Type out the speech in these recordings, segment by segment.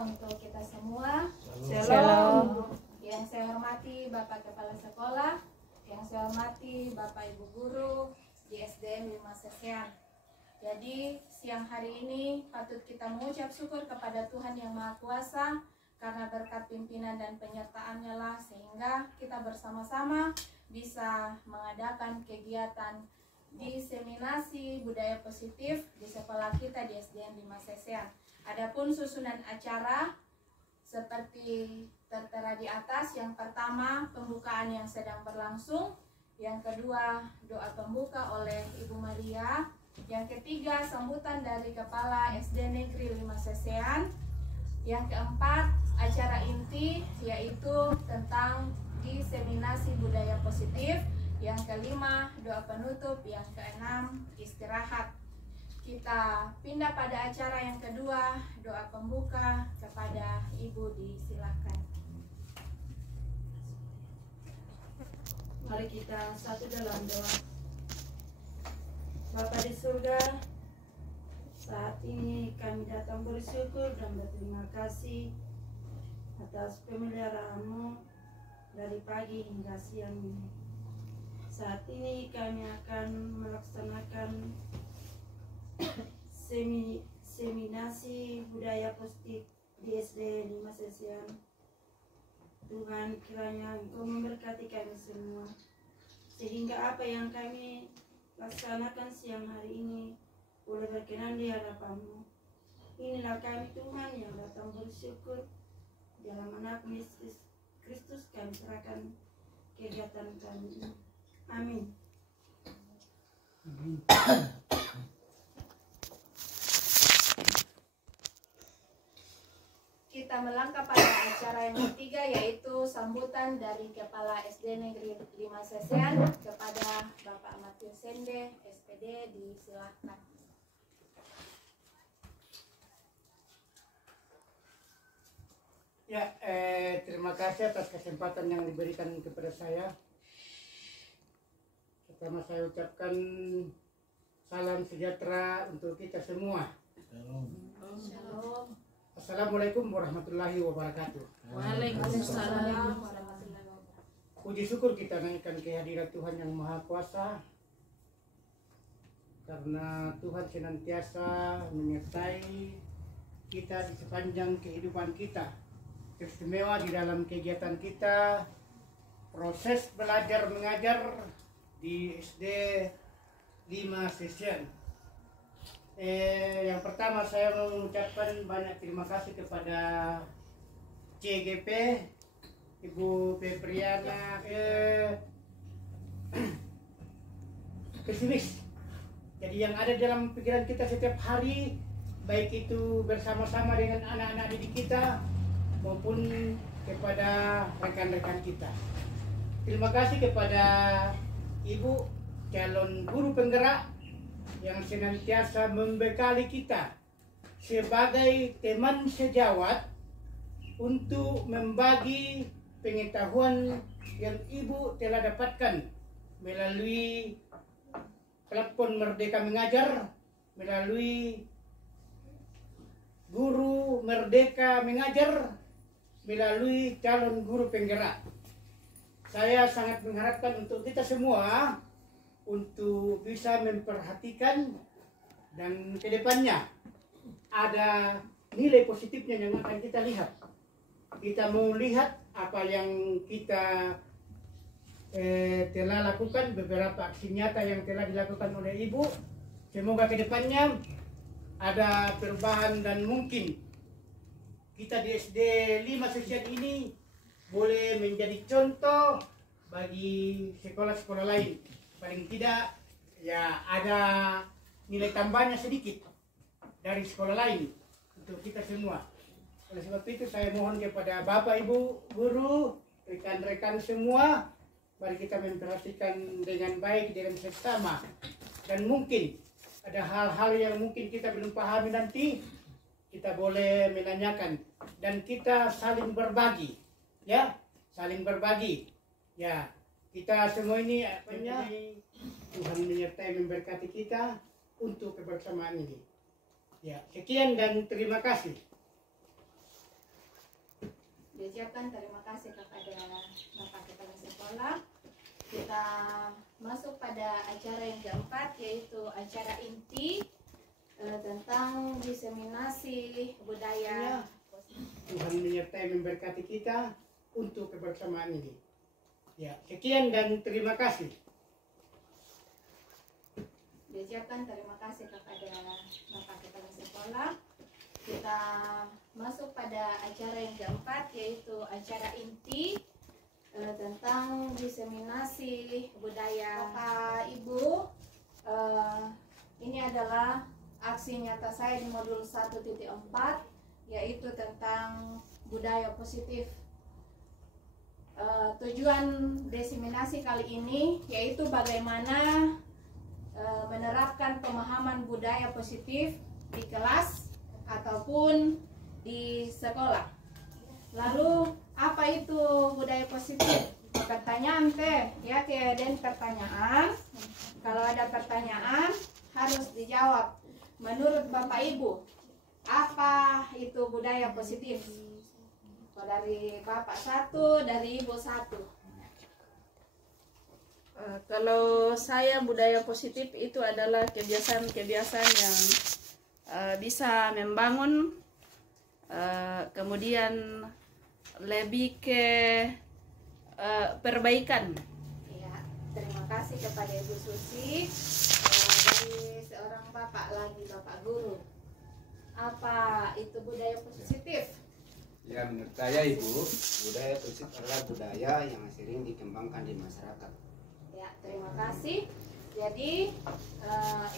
untuk kita semua. Shalom. Yang saya hormati Bapak Kepala Sekolah, yang saya hormati Bapak Ibu Guru di SDN 5 Sesean. Jadi siang hari ini patut kita mengucap syukur kepada Tuhan Yang Maha Kuasa karena berkat pimpinan dan penyertaannya lah sehingga kita bersama-sama bisa mengadakan kegiatan diseminasi budaya positif di sekolah kita di SDN 5 Sesean. Adapun susunan acara seperti tertera di atas, yang pertama pembukaan yang sedang berlangsung, yang kedua doa pembuka oleh Ibu Maria, yang ketiga sambutan dari Kepala SD Negeri 5 Sesean, yang keempat acara inti yaitu tentang diseminasi budaya positif, yang kelima doa penutup, yang keenam istirahat. Kita pindah pada acara yang kedua, doa pembuka. Kepada Ibu disilahkan. Mari kita satu dalam doa. Bapa di surga, saat ini kami datang bersyukur dan berterima kasih atas pemeliharaan-Mu dari pagi hingga siang ini. Saat ini kami akan melaksanakan seminasi budaya positif di SD 5 Sesean. Tuhan, kiranya Engkau memberkati kami semua, sehingga apa yang kami laksanakan siang hari ini boleh berkenan di hadapan-Mu. Inilah kami Tuhan yang datang bersyukur. Dalam anak-Mu Yesus Kristus kami serahkan kegiatan kami ini. Amin. Kita melangkah pada acara yang ketiga yaitu sambutan dari Kepala SD Negeri 5 Sesean kepada Bapak Matius Sende, SPD, disilahkan. Ya, terima kasih atas kesempatan yang diberikan kepada saya. Pertama saya ucapkan salam sejahtera untuk kita semua. Shalom. Assalamualaikum warahmatullahi wabarakatuh. Waalaikumsalam warahmatullahi wabarakatuh. Puji syukur kita naikkan kehadiran Tuhan Yang Maha Kuasa, karena Tuhan senantiasa menyertai kita di sepanjang kehidupan kita, teristimewa di dalam kegiatan kita, proses belajar mengajar di SD 5 Sesean. Yang pertama saya mengucapkan banyak terima kasih kepada CGP, Ibu Febriana, pesimis. Jadi yang ada dalam pikiran kita setiap hari, baik itu bersama-sama dengan anak-anak didik kita maupun kepada rekan-rekan kita. Terima kasih kepada Ibu calon guru penggerak yang senantiasa membekali kita sebagai teman sejawat untuk membagi pengetahuan yang Ibu telah dapatkan melalui platform Merdeka Mengajar, melalui Guru Merdeka Mengajar, melalui calon guru penggerak. Saya sangat mengharapkan untuk kita semua untuk bisa memperhatikan dan ke depannya ada nilai positifnya yang akan kita lihat. Kita mau lihat apa yang kita telah lakukan, beberapa aksi nyata yang telah dilakukan oleh Ibu. Semoga ke depannya ada perubahan dan mungkin kita di SD 5 Sesean ini boleh menjadi contoh bagi sekolah-sekolah lain. Paling tidak ya ada nilai tambahnya sedikit dari sekolah lain untuk kita semua. Oleh sebab itu saya mohon kepada Bapak Ibu guru, rekan-rekan semua, mari kita memperhatikan dengan baik, dengan seksama. Dan mungkin ada hal-hal yang mungkin kita belum pahami nanti, kita boleh menanyakan dan kita saling berbagi. Ya, saling berbagi. Ya, kita semua ini Tuhan menyertai memberkati kita untuk kebersamaan ini. Ya, sekian dan terima kasih. Diucapkan terima kasih kepada Bapak Kepala Sekolah. Kita masuk pada acara yang keempat, yaitu acara inti tentang diseminasi budaya. Tuhan menyertai memberkati kita untuk kebersamaan ini. Ya, sekian dan terima kasih. Diucapkan terima kasih kepada Bapak Kepala Sekolah. Kita masuk pada acara yang keempat, yaitu acara inti tentang diseminasi budaya. Bapak Ibu, ini adalah aksi nyata saya di modul 1.4, yaitu tentang budaya positif. Tujuan diseminasi kali ini yaitu bagaimana menerapkan pemahaman budaya positif di kelas ataupun di sekolah. Lalu apa itu budaya positif? Pertanyaan teh, ya dan pertanyaan. Kalau ada pertanyaan harus dijawab. Menurut Bapak Ibu, apa itu budaya positif? Kalau dari Bapak satu, dari Ibu satu. Kalau saya, budaya positif itu adalah kebiasaan-kebiasaan yang bisa membangun, kemudian lebih ke perbaikan. Ya, terima kasih kepada Ibu Susi. Dari seorang Bapak lagi, Bapak Guru. Apa itu budaya positif? Ya, menurut saya Ibu, budaya positif adalah budaya yang sering dikembangkan di masyarakat. Ya, terima kasih. Jadi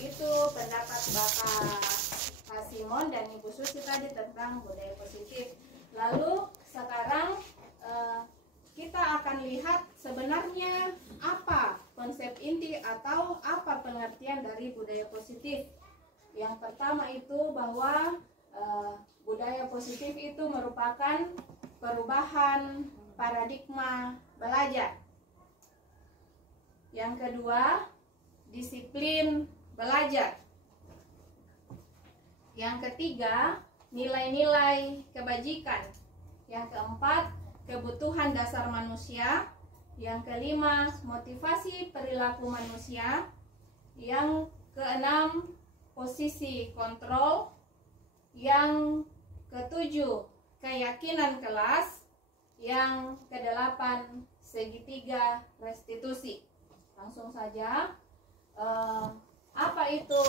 itu pendapat Bapak Pak Simon dan Ibu Susi tadi tentang budaya positif. Lalu sekarang kita akan lihat sebenarnya apa konsep inti atau apa pengertian dari budaya positif. Yang pertama itu bahwa budaya positif itu merupakan perubahan paradigma belajar. Yang kedua, disiplin belajar. Yang ketiga, nilai-nilai kebajikan. Yang keempat, kebutuhan dasar manusia. Yang kelima, motivasi perilaku manusia. Yang keenam, posisi kontrol. Yang ketujuh, keyakinan kelas. Yang kedelapan, segitiga restitusi. Langsung saja, apa itu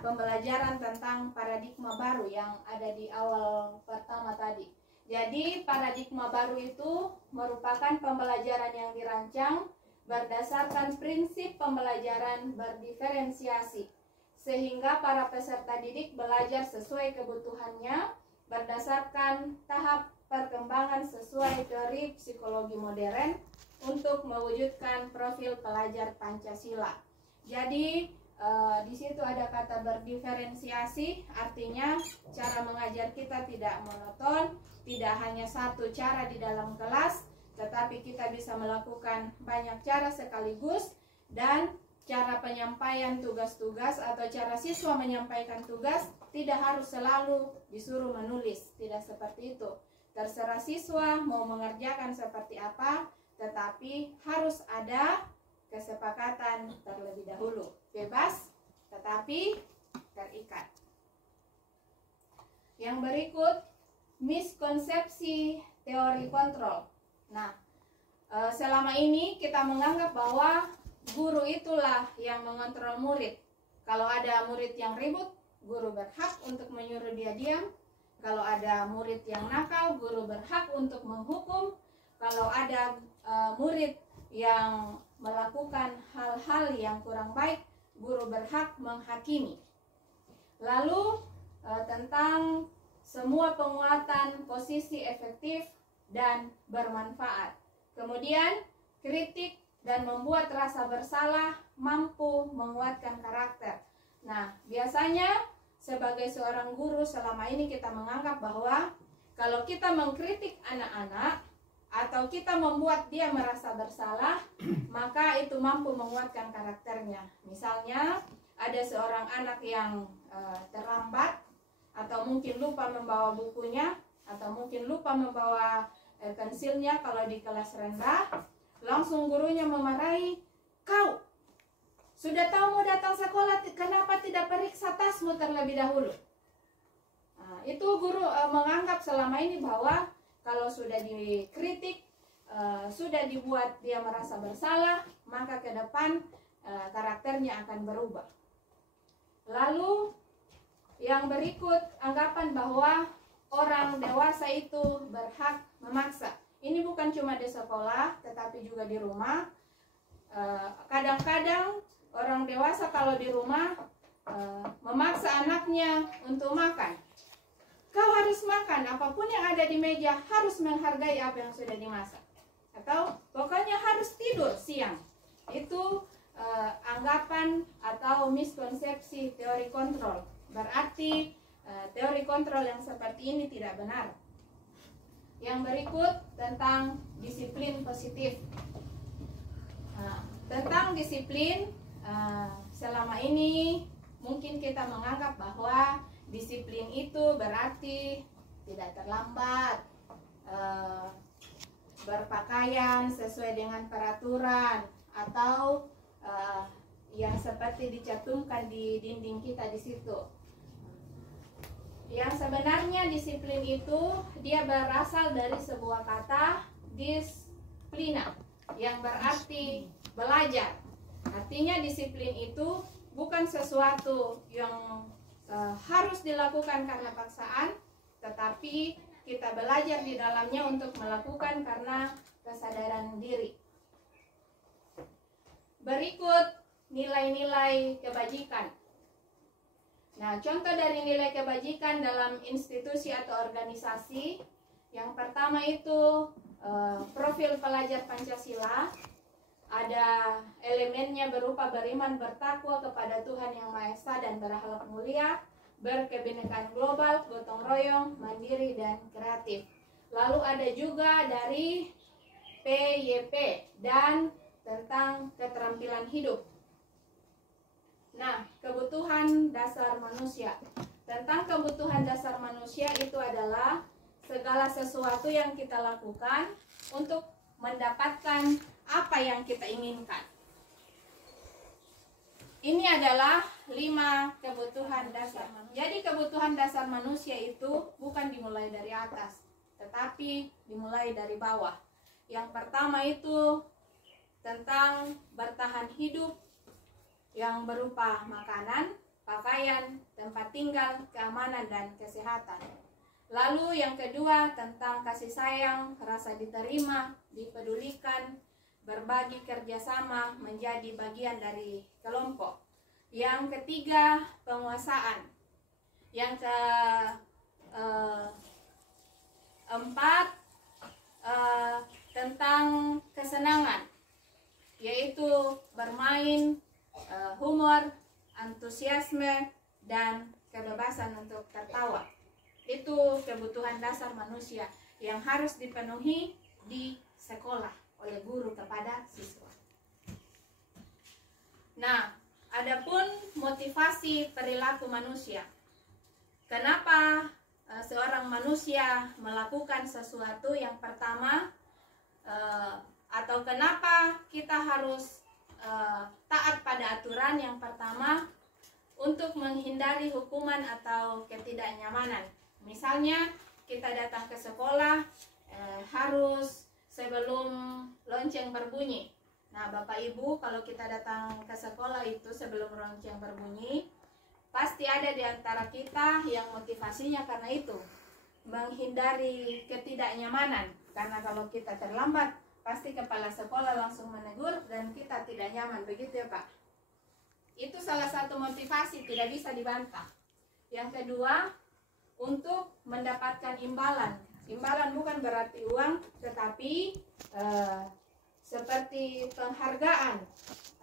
pembelajaran tentang paradigma baru yang ada di awal pertama tadi? Jadi paradigma baru itu merupakan pembelajaran yang dirancang berdasarkan prinsip pembelajaran berdiferensiasi, sehingga para peserta didik belajar sesuai kebutuhannya berdasarkan tahap perkembangan sesuai teori psikologi modern untuk mewujudkan profil pelajar Pancasila. Jadi di situ ada kata berdiferensiasi, artinya cara mengajar kita tidak monoton, tidak hanya satu cara di dalam kelas, tetapi kita bisa melakukan banyak cara sekaligus, dan cara penyampaian tugas-tugas atau cara siswa menyampaikan tugas tidak harus selalu disuruh menulis, tidak seperti itu. Terserah siswa mau mengerjakan seperti apa, tetapi harus ada kesepakatan terlebih dahulu. Bebas, tetapi terikat. Yang berikut, miskonsepsi teori kontrol. Nah, selama ini kita menganggap bahwa guru itulah yang mengontrol murid. Kalau ada murid yang ribut, guru berhak untuk menyuruh dia diam. Kalau ada murid yang nakal, guru berhak untuk menghukum. Kalau ada murid yang melakukan hal-hal yang kurang baik, guru berhak menghakimi. Lalu tentang semua penguatan posisi efektif dan bermanfaat. Kemudian kritik dan membuat rasa bersalah mampu menguatkan karakter. Nah, biasanya sebagai seorang guru selama ini kita menganggap bahwa kalau kita mengkritik anak-anak atau kita membuat dia merasa bersalah, maka itu mampu menguatkan karakternya. Misalnya ada seorang anak yang terlambat atau mungkin lupa membawa bukunya, atau mungkin mungkin lupa membawa pensilnya kalau di kelas rendah, langsung gurunya memarahi, "Kau sudah tahu mau datang sekolah, kenapa tidak periksa tasmu terlebih dahulu?" Nah, itu guru menganggap selama ini bahwa kalau sudah dikritik, sudah dibuat dia merasa bersalah, maka ke depan karakternya akan berubah. Lalu yang berikut, anggapan bahwa orang dewasa itu berhak memaksa. Ini bukan cuma di sekolah, tetapi juga di rumah. Kadang-kadang orang dewasa kalau di rumah memaksa anaknya untuk makan. Kau harus makan, apapun yang ada di meja harus menghargai apa yang sudah dimasak. Atau pokoknya harus tidur siang. Itu anggapan atau miskonsepsi teori kontrol. Berarti teori kontrol yang seperti ini tidak benar. Yang berikut tentang disiplin positif. Tentang disiplin, selama ini mungkin kita menganggap bahwa disiplin itu berarti tidak terlambat, berpakaian sesuai dengan peraturan, atau yang seperti dicantumkan di dinding kita di situ. Yang sebenarnya disiplin itu dia berasal dari sebuah kata disiplina yang berarti belajar. Artinya disiplin itu bukan sesuatu yang harus dilakukan karena paksaan, tetapi kita belajar di dalamnya untuk melakukan karena kesadaran diri. Berikut nilai-nilai kebajikan. Nah, contoh dari nilai kebajikan dalam institusi atau organisasi, yang pertama itu profil pelajar Pancasila. Ada elemennya berupa beriman bertakwa kepada Tuhan Yang Maha Esa dan berakhlak mulia, berkebinekaan global, gotong royong, mandiri, dan kreatif. Lalu ada juga dari PYP dan tentang keterampilan hidup. Nah, kebutuhan dasar manusia. Tentang kebutuhan dasar manusia itu adalah segala sesuatu yang kita lakukan untuk mendapatkan apa yang kita inginkan. Ini adalah 5 kebutuhan dasar manusia. Jadi kebutuhan dasar manusia itu bukan dimulai dari atas, tetapi dimulai dari bawah. Yang pertama itu tentang bertahan hidup, yang berupa makanan, pakaian, tempat tinggal, keamanan, dan kesehatan. Lalu yang kedua tentang kasih sayang, rasa diterima, dipedulikan, berbagi, kerjasama, menjadi bagian dari kelompok. Yang ketiga penguasaan. Yang keempat tentang kesenangan, yaitu bermain, humor, antusiasme, dan kebebasan untuk tertawa. Itu kebutuhan dasar manusia yang harus dipenuhi di sekolah oleh guru kepada siswa. Nah, adapun motivasi perilaku manusia. Kenapa seorang manusia melakukan sesuatu? Yang pertama, atau kenapa kita harus taat pada aturan? Yang pertama, untuk menghindari hukuman atau ketidaknyamanan. Misalnya kita datang ke sekolah harus sebelum lonceng berbunyi. Nah, Bapak Ibu, kalau kita datang ke sekolah itu sebelum lonceng berbunyi, pasti ada di antara kita yang motivasinya karena itu, menghindari ketidaknyamanan. Karena kalau kita terlambat, pasti kepala sekolah langsung menegur dan kita tidak nyaman, begitu ya Pak? Itu salah satu motivasi, tidak bisa dibantah. Yang kedua, untuk mendapatkan imbalan. Imbalan bukan berarti uang, tetapi seperti penghargaan.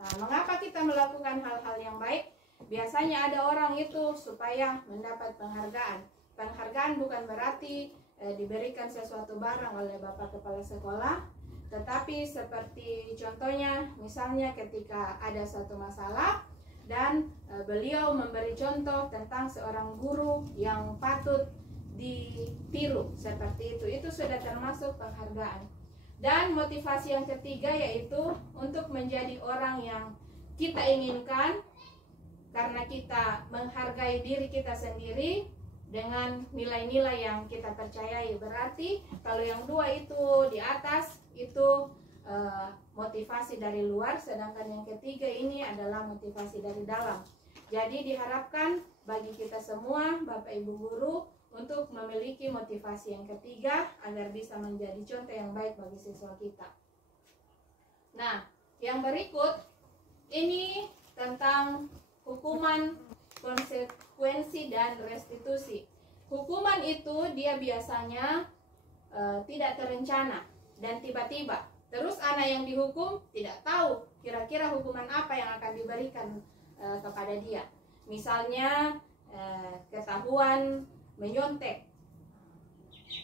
Nah, mengapa kita melakukan hal-hal yang baik? Biasanya ada orang itu supaya mendapat penghargaan. Penghargaan bukan berarti diberikan sesuatu barang oleh Bapak Kepala Sekolah, tetapi seperti contohnya, misalnya ketika ada suatu masalah dan beliau memberi contoh tentang seorang guru yang patut ditiru seperti itu. Itu sudah termasuk penghargaan. Dan motivasi yang ketiga yaitu untuk menjadi orang yang kita inginkan karena kita menghargai diri kita sendiri dengan nilai-nilai yang kita percayai. Berarti kalau yang dua itu di atas itu motivasi dari luar, sedangkan yang ketiga ini adalah motivasi dari dalam. Jadi diharapkan bagi kita semua, Bapak Ibu guru, untuk memiliki motivasi yang ketiga agar bisa menjadi contoh yang baik bagi siswa kita. Nah, yang berikut ini tentang hukuman, konsekuensi, dan restitusi. Hukuman itu dia biasanya tidak terencana dan tiba-tiba. Terus anak yang dihukum tidak tahu kira-kira hukuman apa yang akan diberikan kepada dia. Misalnya ketahuan menyontek,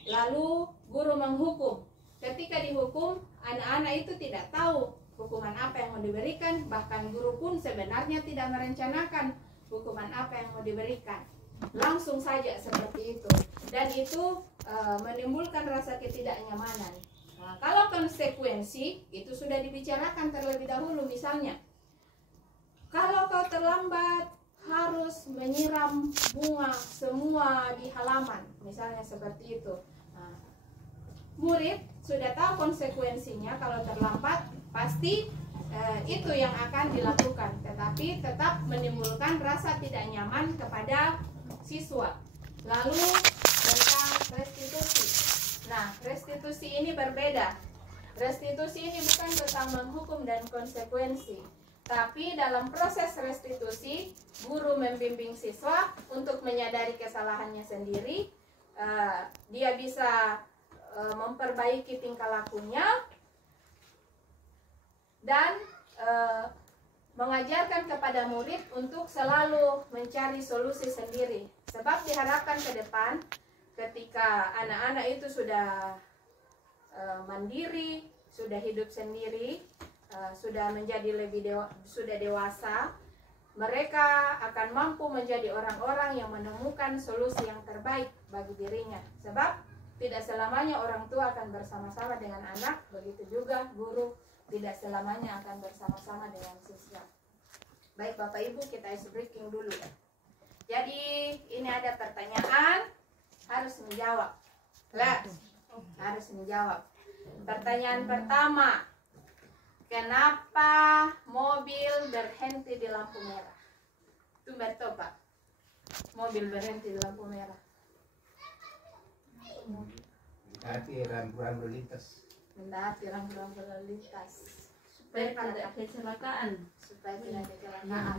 lalu guru menghukum. Ketika dihukum, anak-anak itu tidak tahu hukuman apa yang mau diberikan, bahkan guru pun sebenarnya tidak merencanakan hukuman apa yang mau diberikan. Langsung saja seperti itu, dan itu menimbulkan rasa ketidaknyamanan. Nah, kalau konsekuensi itu sudah dibicarakan terlebih dahulu. Misalnya, kalau kau terlambat harus menyiram bunga semua di halaman, misalnya seperti itu. Nah, murid sudah tahu konsekuensinya. Kalau terlambat pasti itu yang akan dilakukan, tetapi tetap menimbulkan rasa tidak nyaman kepada siswa. Lalu tentang restitusi. Nah, restitusi ini berbeda. Restitusi ini bukan tentang menghukum dan konsekuensi, tapi dalam proses restitusi, guru membimbing siswa untuk menyadari kesalahannya sendiri. Dia bisa memperbaiki tingkah lakunya dan mengajarkan kepada murid untuk selalu mencari solusi sendiri. Sebab diharapkan ke depan ketika anak-anak itu sudah mandiri, sudah hidup sendiri, sudah menjadi sudah dewasa, mereka akan mampu menjadi orang-orang yang menemukan solusi yang terbaik bagi dirinya. Sebab tidak selamanya orang tua akan bersama-sama dengan anak, begitu juga guru tidak selamanya akan bersama-sama dengan siswa. Baik Bapak Ibu, kita isi breaking dulu. Jadi ini ada pertanyaan, harus menjawab. Harus menjawab. Pertanyaan pertama, kenapa mobil berhenti di lampu merah? Itu bertopak. Mobil berhenti di lampu merah. Mendaki rambu-rambu lintas. Mendaki rambu-rambu lalu lintas. Supaya tidak kecelakaan. Supaya tidak kecelakaan.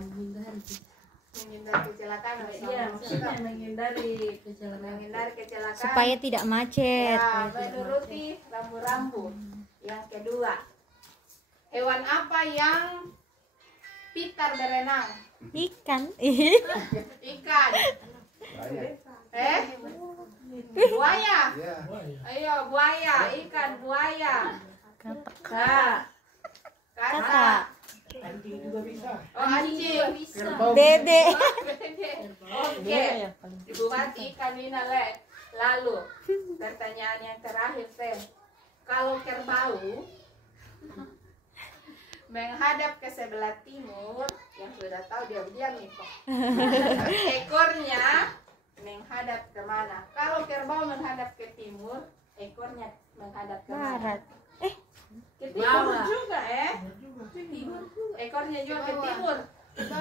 Menghindari kecelakaan. Iya, maksudnya menghindari kecelakaan. Menghindari kecelakaan. Supaya tidak macet. Ya, menuruti rambu-rambu. Yang kedua, hewan apa yang pintar berenang? Ikan. Ikan. Banyak. Buaya. Ya. Ayo, buaya. Ikan buaya. Kata. Anjing juga bisa. Oh, anjing. Kerbau Dede. Oke. Dibuat ikan ini Le. Lalu, pertanyaan yang terakhir, Fel. Kalau kerbau menghadap ke sebelah timur, yang sudah tahu diam-diam nih kok. Ekornya menghadap kemana? Kalau kerbau menghadap ke timur, ekornya menghadap ke Barat. Ke timur juga ekornya juga ke timur. Iya,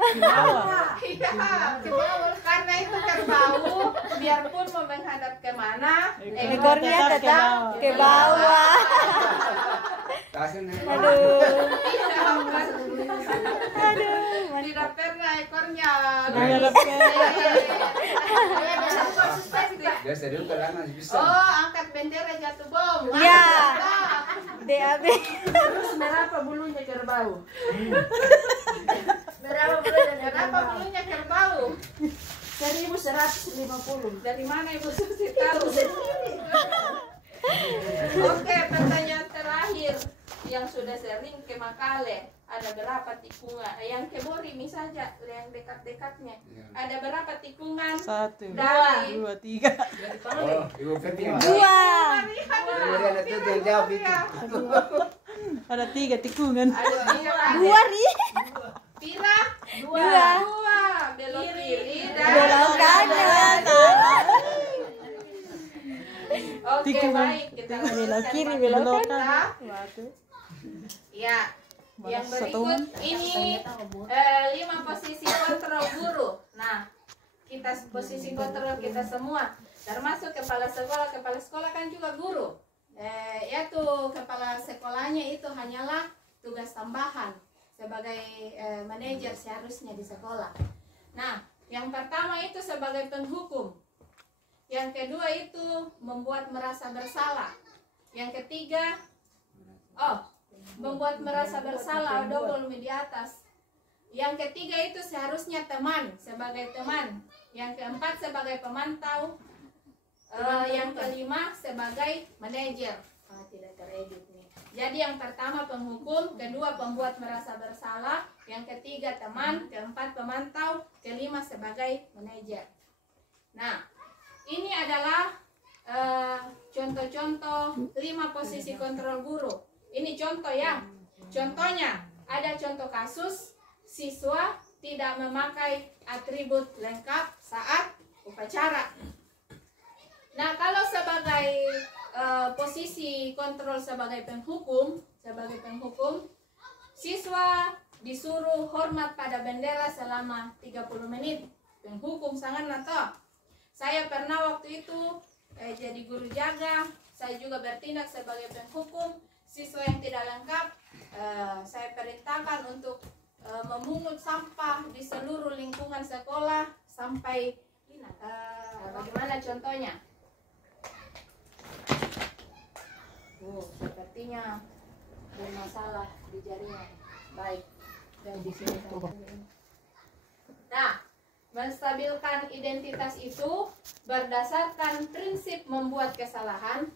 ke bawah. Karena itu kerbau, biarpun mau menghadap kemana, Ekornya tetap ke bawah. Kasih nih. Aduh. Tidak pernah ekornya. Dia serius kalau masih bisa. Oh, angkat bendera jatuh bom. Ya. DAB. Terus berapa bulunya kerbau? Berapa bulunya kerbau? 1150. Dari mana Ibu Susi tahu? Oke, pertanyaan terakhir yang sudah sering ke Makale. ada berapa tikungan. Yang kebori misalnya yang dekat-dekatnya. Ya. Ada berapa tikungan? 1, Dari 2, 3. Oh, ibu penting. Dua. Kemudian itu yang jawab itu. Ada 3 tikungan. ada tiga kan? Dua ri. Pira? Dua. Belok kiri dan Belok kanan. Oke, Tikungan. baik. Kita Belok kiri, lanjutkan belok waktu kanan. kita. Ya. Yang Satu berikut man. ini 5 posisi kontrol guru. Nah, kita posisi kontrol kita semua, termasuk kepala sekolah kan juga guru. Yaitu kepala sekolahnya itu hanyalah tugas tambahan sebagai manajer seharusnya di sekolah. Nah, yang pertama itu sebagai penghukum. Yang kedua itu membuat merasa bersalah. Yang ketiga, membuat merasa bersalah, double di atas. Yang ketiga itu seharusnya teman, sebagai teman. Yang keempat sebagai pemantau. Yang kelima sebagai manajer. Tidak teredit nih. Jadi yang pertama penghukum, kedua pembuat merasa bersalah, yang ketiga teman, keempat pemantau, kelima sebagai manajer. Nah, ini adalah contoh-contoh 5 posisi kontrol guru. Ini contoh ya. Contohnya ada contoh kasus siswa tidak memakai atribut lengkap saat upacara. Nah, kalau sebagai posisi kontrol sebagai penghukum, siswa disuruh hormat pada bendera selama 30 menit. Penghukum sangat nato. Saya pernah waktu itu jadi guru jaga, saya juga bertindak sebagai penghukum. Siswa yang tidak lengkap, saya perintahkan untuk memungut sampah di seluruh lingkungan sekolah sampai bagaimana contohnya? Sepertinya bermasalah di jaringan. Baik, dan di sini. Nah, menstabilkan identitas itu berdasarkan prinsip membuat kesalahan.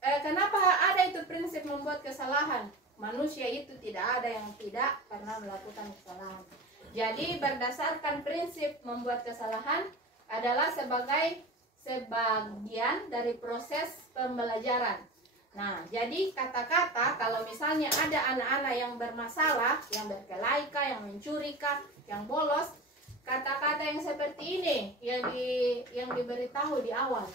Kenapa ada itu prinsip membuat kesalahan? Manusia itu tidak ada yang tidak pernah melakukan kesalahan. Jadi berdasarkan prinsip membuat kesalahan adalah sebagai sebagian dari proses pembelajaran. Nah, jadi kata-kata kalau misalnya ada anak-anak yang bermasalah, yang berkelahi kah, yang mencuri kah, yang bolos, kata-kata yang seperti ini yang diberitahu di awal.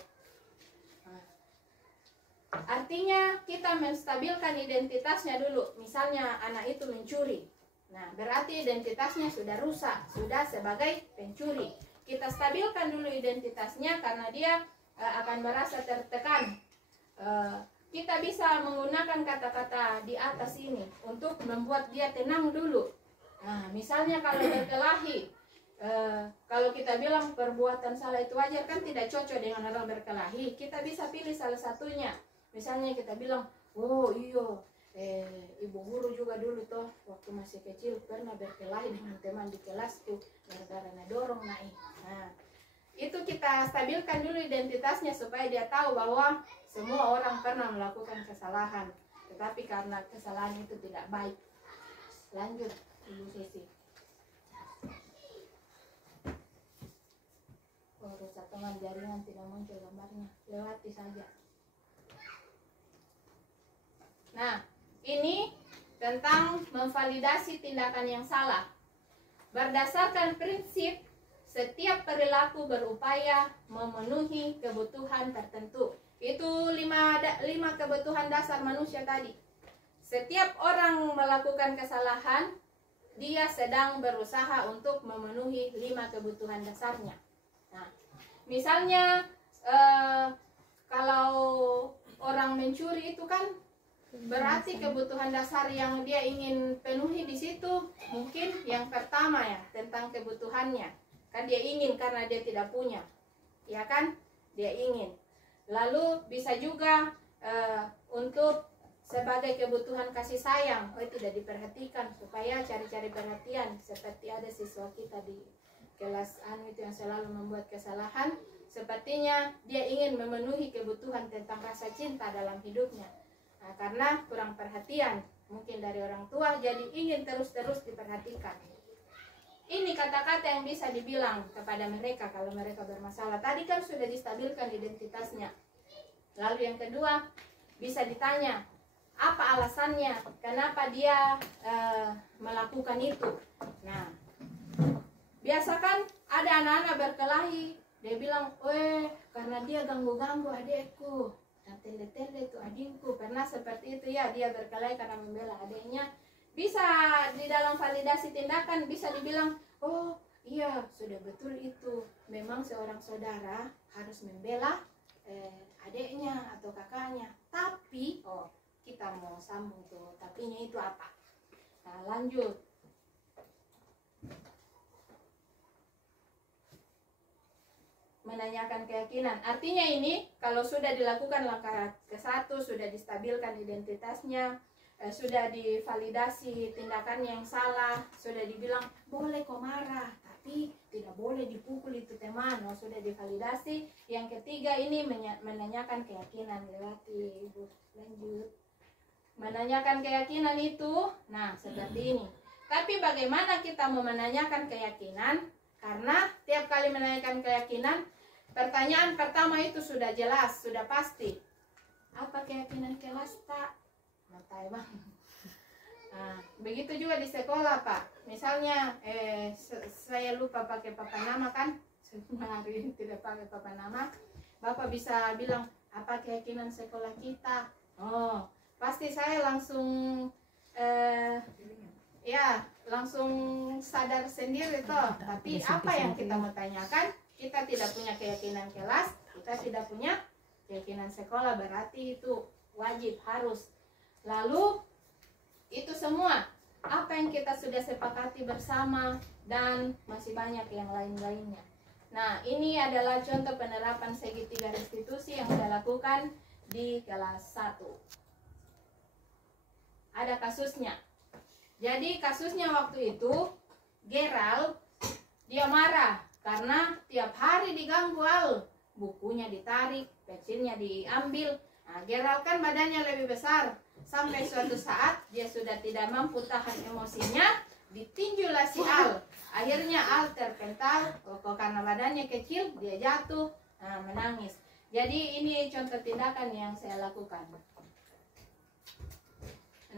Artinya kita menstabilkan identitasnya dulu. Misalnya anak itu mencuri. Nah, berarti identitasnya sudah rusak, sudah sebagai pencuri. Kita stabilkan dulu identitasnya karena dia akan merasa tertekan. Kita bisa menggunakan kata-kata di atas ini untuk membuat dia tenang dulu. Nah, misalnya kalau berkelahi, kalau kita bilang perbuatan salah itu wajar, kan tidak cocok dengan orang berkelahi. Kita bisa pilih salah satunya. Misalnya kita bilang, oh iyo, ibu guru juga dulu toh waktu masih kecil pernah berkelahi dengan teman di kelas tuh gara-gara dorong naik. Nah, itu kita stabilkan dulu identitasnya supaya dia tahu bahwa semua orang pernah melakukan kesalahan, tetapi karena kesalahan itu tidak baik. Lanjut, Ibu Sisi. Rusak teman jaringan tidak muncul gambarnya, lewati saja. Nah, ini tentang memvalidasi tindakan yang salah. Berdasarkan prinsip, setiap perilaku berupaya memenuhi kebutuhan tertentu. Itu lima kebutuhan dasar manusia tadi. Setiap orang melakukan kesalahan, dia sedang berusaha untuk memenuhi 5 kebutuhan dasarnya. Nah, misalnya kalau orang mencuri itu kan berarti kebutuhan dasar yang dia ingin penuhi di situ mungkin yang pertama ya tentang kebutuhannya. Kan dia ingin karena dia tidak punya. Ya kan? Dia ingin. Lalu bisa juga untuk sebagai kebutuhan kasih sayang, tidak diperhatikan supaya cari-cari perhatian seperti ada siswa kita di kelas itu yang selalu membuat kesalahan, sepertinya dia ingin memenuhi kebutuhan tentang rasa cinta dalam hidupnya. Nah, karena kurang perhatian, mungkin dari orang tua, jadi ingin terus-terus diperhatikan. Ini kata-kata yang bisa dibilang kepada mereka kalau mereka bermasalah. Tadi kan sudah distabilkan identitasnya. Lalu yang kedua, bisa ditanya, apa alasannya, kenapa dia melakukan itu. Nah, biasakan ada anak-anak berkelahi, dia bilang, karena dia ganggu-ganggu adekku, dan tele-tele itu adikku. Pernah seperti itu ya, dia berkelahi karena membela adiknya. Bisa di dalam validasi tindakan bisa dibilang, oh iya sudah betul itu, memang seorang saudara harus membela adiknya atau kakaknya. Tapi kita mau sambung tuh, tapinya itu apa? Nah, lanjut. Menanyakan keyakinan. Artinya ini kalau sudah dilakukan langkah ke-1, sudah distabilkan identitasnya, sudah divalidasi tindakan yang salah, sudah dibilang boleh kok marah, tapi tidak boleh dipukul itu teman. Sudah divalidasi. Yang ketiga ini menanyakan keyakinan. Dilatih, Ibu. Lanjut. Menanyakan keyakinan itu, nah seperti ini. Tapi bagaimana kita mau menanyakan keyakinan? Karena tiap kali menanyakan keyakinan, pertanyaan pertama itu sudah jelas, sudah pasti. Apa keyakinan kelas tak? Matai bang. Nah, begitu juga di sekolah Pak. Misalnya saya lupa pakai papan nama kan, hari ini tidak pakai papan nama. Bapak bisa bilang apa keyakinan sekolah kita? Oh, pasti saya langsung langsung sadar sendiri toh. Tapi apa yang kita mau tanyakan? Kita tidak punya keyakinan kelas, kita tidak punya keyakinan sekolah, berarti itu wajib, harus. Lalu itu semua apa yang kita sudah sepakati bersama dan masih banyak yang lain-lainnya. Nah, ini adalah contoh penerapan segitiga restitusi yang saya lakukan di kelas 1. Ada kasusnya. Jadi kasusnya waktu itu Gerald dia marah karena tiap hari diganggu bukunya ditarik, pensilnya diambil. Nah, Gerald kan badannya lebih besar. Sampai suatu saat dia sudah tidak mampu tahan emosinya, ditinjulah si Al. Akhirnya Al terpental, karena badannya kecil, dia jatuh, menangis. Jadi ini contoh tindakan yang saya lakukan.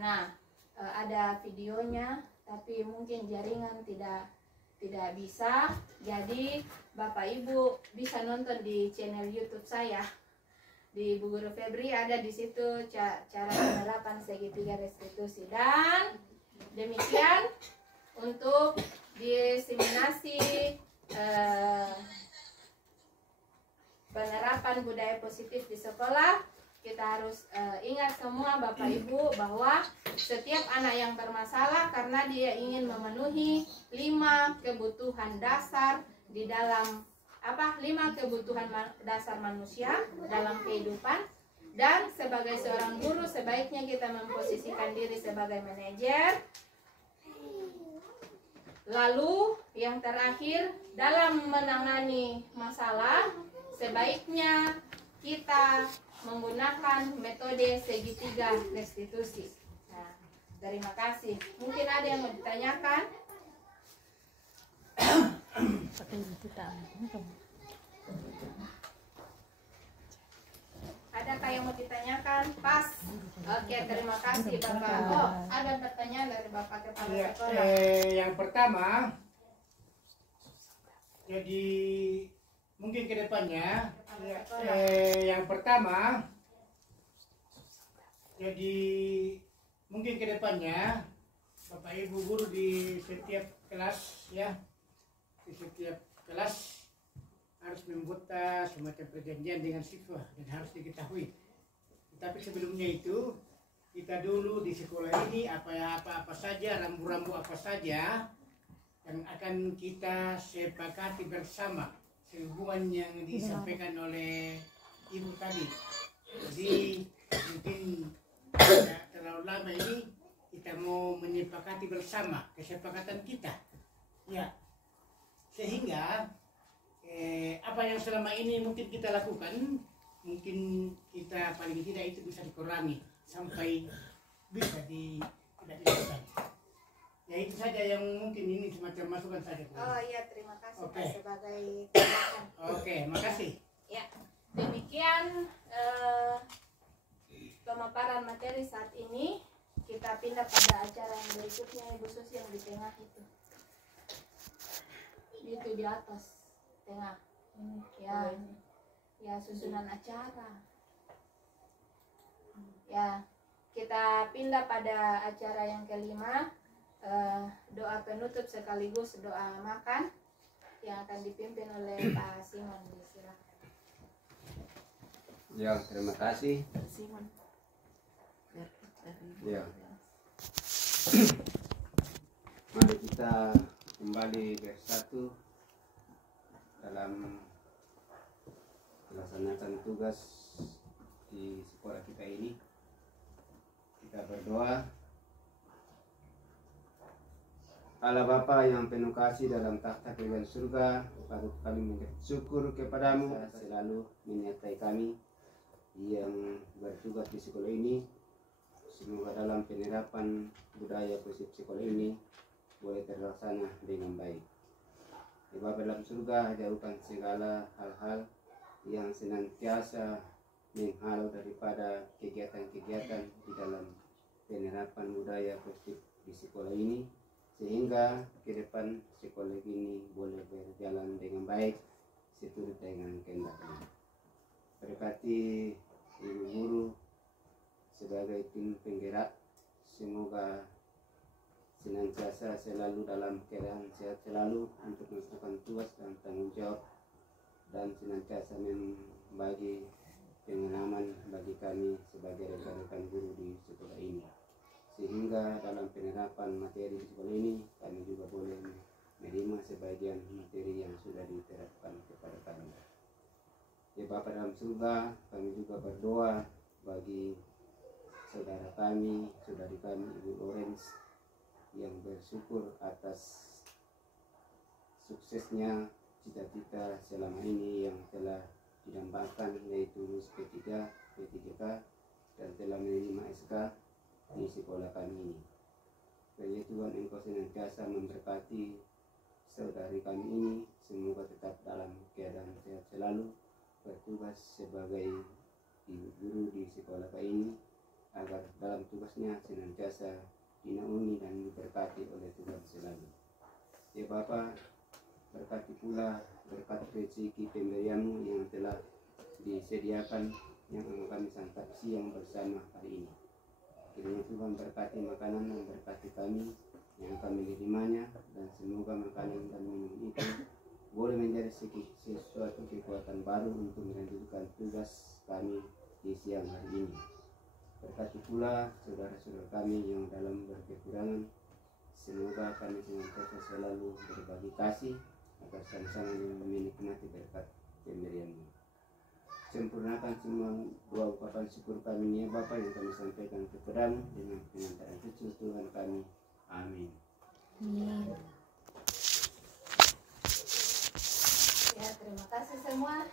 Nah, ada videonya, tapi mungkin jaringan tidak bisa. Jadi Bapak Ibu bisa nonton di channel YouTube saya. Di Bu Guru Febri ada di situ cara penerapan segitiga restitusi. Dan demikian untuk diseminasi penerapan budaya positif di sekolah. Kita harus ingat semua Bapak Ibu bahwa setiap anak yang bermasalah karena dia ingin memenuhi 5 kebutuhan dasar di dalam 5 kebutuhan dasar manusia dalam kehidupan. Dan sebagai seorang guru sebaiknya kita memposisikan diri sebagai manajer. Lalu yang terakhir, dalam menangani masalah sebaiknya kita menggunakan metode segitiga restitusi. Nah, terima kasih. Mungkin ada yang mau ditanyakan? Adakah yang mau ditanyakan? Pas. Oke, terima kasih Bapak. Oh, ada pertanyaan dari Bapak Kepala Sekolah. Yang pertama, jadi mungkin ke depannya, yang pertama, jadi mungkin ke depannya Bapak Ibu guru di setiap kelas ya, di setiap kelas harus membuat semacam perjanjian dengan siswa dan harus diketahui. Tapi sebelumnya itu kita dulu di sekolah ini apa saja, rambu-rambu apa saja yang akan kita sepakati bersama sehubungan yang disampaikan oleh Ibu tadi. Jadi mungkin tidak terlalu lama ini kita mau menyepakati bersama kesepakatan kita ya, sehingga apa yang selama ini mungkin kita lakukan, mungkin kita paling tidak itu bisa dikurangi sampai bisa dilakukan. Ya itu saja yang mungkin ini semacam masukan saja. Oh iya, terima kasih Oke. Pak sebagai tindakan. Oke, makasih. Ya, demikian pemaparan materi saat ini. Kita pindah pada acara yang berikutnya, Ibu Susi, yang di tengah itu. Itu di atas, tengah. Ya, ya susunan acara. Ya, kita pindah pada acara yang kelima, doa penutup sekaligus doa makan yang akan dipimpin oleh Pak Simon. Silakan. Ya, terima kasih. Ya. Mari kita kembali bersatu dalam melaksanakan tugas di sekolah kita ini. Kita berdoa. Allah Bapa yang penuh kasih dalam takhta kerajaan surga, patut kami mengucap syukur kepadamu selalu menyertai kami yang bertugas di sekolah ini. Semoga dalam penerapan budaya positif sekolah ini boleh terlaksana dengan baik. Ya Bapa dalam surga, jauhkan segala hal-hal yang senantiasa menghalau daripada kegiatan-kegiatan di dalam penerapan budaya positif di sekolah ini, sehingga ke depan sekolah ini boleh berjalan dengan baik seturut dengan kehendak-Mu. Berkati ibu guru sebagai tim penggerak, semoga senantiasa selalu dalam keadaan sehat selalu untuk melaksanakan tugas dan tanggung jawab, dan senantiasa membagi pengalaman bagi kami sebagai rekan-rekan guru di sekolah ini, sehingga dalam penerapan materi di sekolah ini kami juga boleh menerima sebagian materi yang sudah diterapkan kepada kami. Ya Bapa dalam surga, kami juga berdoa bagi saudara kami, saudari kami Ibu Lawrence yang bersyukur atas suksesnya cita-cita selama ini yang telah didambakan, yaitu lulus P3, P3K, dan telah menerima SK di sekolah kami ini. Kiranya Tuhan Engkau senantiasa memberkati saudari kami ini, semoga tetap dalam keadaan sehat selalu, bertugas sebagai ibu guru di sekolah kami ini, agar dalam tugasnya senantiasa dinaungi dan diberkati oleh Tuhan selalu. Ya Bapa, berkati pula berkat rezeki pemberian-Mu yang telah disediakan yang akan kami santap siang bersama hari ini. Kiranya Tuhan berkati makanan dan berkati kami yang kami menerimanya, dan semoga makanan dan minum itu boleh menjadi sesuatu kekuatan baru untuk melanjutkan tugas kami di siang hari ini. Berkati pula saudara-saudara kami yang dalam berkekurangan, semoga kami senantiasa selalu berbagi kasih agar sama-sama menikmati berkat pemberian-Mu. Sempurnakan semua doa ucapan syukur kami ini ya Bapa yang kami sampaikan kepada-Mu dengan pengantaran cucu Tuhan kami. Amin. Ya, terima kasih semua.